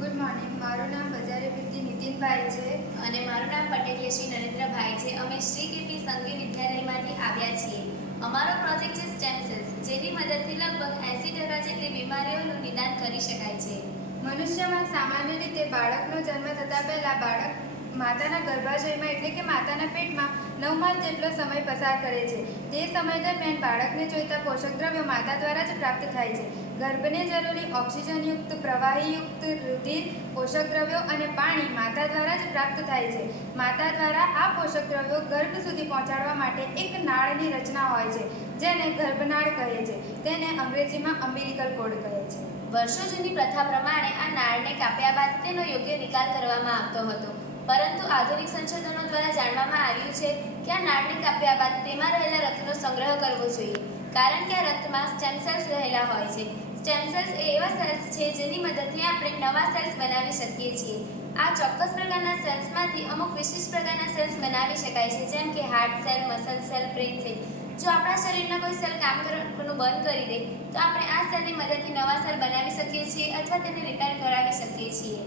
Good morning. મારું નામ બજારે કીર્તિ નીતિનભાઈ છે અને મારું નામ પટેલિયા શ્રી નરેન્દ્રભાઈ છે. અમે શ્રી કીર્તિ સંઘી વિદ્યાલયમાંથી આવ્યા છીએ. અમારો પ્રોજેક્ટ છે સ્ટેમ સેલ્સ, જેની મદદથી લગભગ 80% જેટલી બીમારીઓનું નિદાન કરી શકાય છે. મનુષ્યમાં સામાન્ય રીતે બાળકનો જન્મ થતાં પહેલાં બાળક માતાના ગર્ભાશયમાં એટલે કે માતાના પેટમાં 9 માસ જેટલો સમય પસાર કરે છે. તે સમય દરમિયાન બાળકને જોઈતા પોષક દ્રવ્યો માતા દ્વારા જ પ્રાપ્ત થાય છે. ગર્ભને જરૂરી ઓક્સિજનયુક્ત, પ્રવાહીયુક્ત રુધિર, પોષક દ્રવ્યો અને પાણી માતા દ્વારા જ પ્રાપ્ત થાય છે. માતા દ્વારા આ પોષક દ્રવ્યો ગર્ભ સુધી પહોંચાડવા માટે એક નાળની રચના હોય છે, જેને ગર્ભનાળ કહે છે. તેને અંગ્રેજીમાં અમ્બિલિકલ કોર્ડ કહે છે. વર્ષો જૂની પ્રથા પ્રમાણે આ નાળને કાપ્યા બાદ તેનો યોગ્ય નિકાલ કરવામાં આવતો હતો, પરંતુ આધુનિક સંશોધનો દ્વારા જાણવામાં આવ્યું છે કે આ નાળને કાપ્યા બાદ તેમાં રહેલા રક્તનો સંગ્રહ કરવો જોઈએ, કારણ કે આ રક્તમાં સ્ટેમ સેલ્સ રહેલા હોય છે. સ્ટેમ સેલ્સ એ એવા સેલ્સ છે જેની મદદથી આપણે નવા સેલ્સ બનાવી શકીએ છીએ. આ ચોક્કસ પ્રકારના સેલ્સમાંથી અમુક વિશિષ્ટ પ્રકારના સેલ્સ બનાવી શકાય છે, જેમ કે heart cell, muscle cell, brain cell. જો આપણા શરીરના કોઈ સેલ કામ કરવાનું બંધ કરી દે તો આપણે આ સેલની મદદથી નવા સેલ બનાવી શકીએ છીએ અથવા તેને રિપેર કરાવી શકીએ છીએ.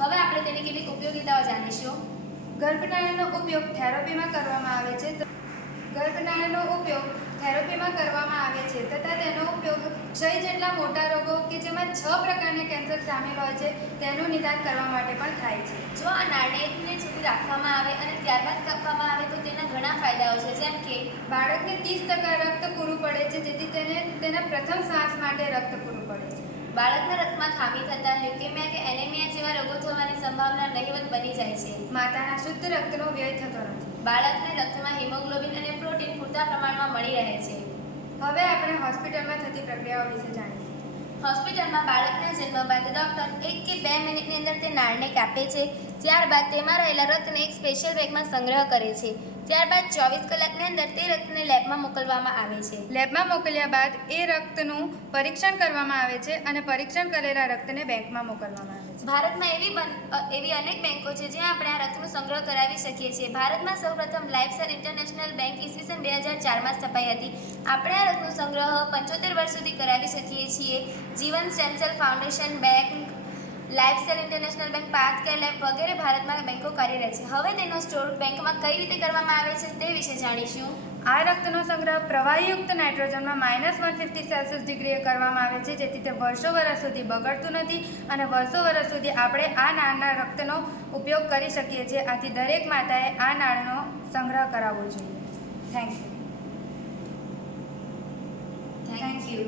હવે આપણે તેની કેટલીક ઉપયોગિતાઓ જાણીશું. ગર્ભનાળનો ઉપયોગ થેરાપીમાં કરવામાં આવે છે. ગર્ભનાળનો ઉપયોગ થેરાપીમાં કરવામાં આવે છે તથા તેનો ઉપયોગ ક્ષય જેટલા મોટા રોગો કે જેમાં 6 પ્રકારના કેન્સર સામેલ હોય છે તેનું નિદાન કરવા માટે પણ થાય છે. જો આ નાળને સુધી રાખવામાં આવે અને ત્યારબાદ કાપવામાં આવે તો તેના ઘણા ફાયદાઓ છે, જેમ કે બાળકને 30% રક્ત પૂરું પડે છે, જેથી તેને તેના પ્રથમ શ્વાસ માટે રક્ત પૂરું પડે છે. બાળકના રક્તમાં ખામી થતાં લ્યુકેમિયા કે એનેમિયા જેવા રોગો થવાની સંભાવના નહિવત બની જાય છે. માતાના શુદ્ધ રક્તનો વ્યય થતો નથી. બાળકને રક્તમાં હિમોગ્લોબિન અને પ્રોટીન પૂરતા પ્રમાણમાં મળી રહે છે. હવે આપણે હોસ્પિટલમાં થતી પ્રક્રિયાઓ વિશે જાણીશું. હોસ્પિટલમાં બાળકના જન્મ બાદ ડૉક્ટર 1 કે 2 મિનિટની અંદર તે નાળને કાપે છે. ત્યારબાદ તેમાં રહેલા રક્તને એક સ્પેશિયલ બેગમાં સંગ્રહ કરે છે. ત્યારબાદ 24 કલાકની અંદર તે રક્તને લેબમાં મોકલવામાં આવે છે. લેબમાં મોકલ્યા બાદ એ રક્તનું પરીક્ષણ કરવામાં આવે છે અને પરીક્ષણ કરેલા રક્તને બેંકમાં મોકલવામાં આવે છે. ભારતમાં એવી અનેક બેંકો છે જ્યાં આપણે આ રક્તનો સંગ્રહ કરાવી શકીએ છીએ. ભારતમાં સૌપ્રથમ લાઇફસેલ ઇન્ટરનેશનલ બેંક ઈસવીસન 2004માં સ્થપાઈ હતી. આપણે આ રક્તનો સંગ્રહ 75 વર્ષ સુધી કરાવી શકીએ છીએ. Jeevan Stem Cell Foundation Bank, LifeCell International Bank, Path Care Lab વગેરે ભારતમાં બેંકો કાર્યરત છે. હવે તેનો સ્ટોર બેંકમાં કઈ રીતે કરવામાં આવે છે તે વિશે જાણીશું. આ રક્તનો સંગ્રહ પ્રવાહીયુક્ત નાઇટ્રોજનમાં -150 ડિગ્રીએ કરવામાં આવે છે, જેથી તે વર્ષો વર્ષ સુધી બગડતું નથી અને વર્ષો વર્ષ સુધી આપણે આ નાળના રક્તનો ઉપયોગ કરી શકીએ છીએ. આથી દરેક માતાએ આ નાળનો સંગ્રહ કરાવવો જોઈએ. Thank you.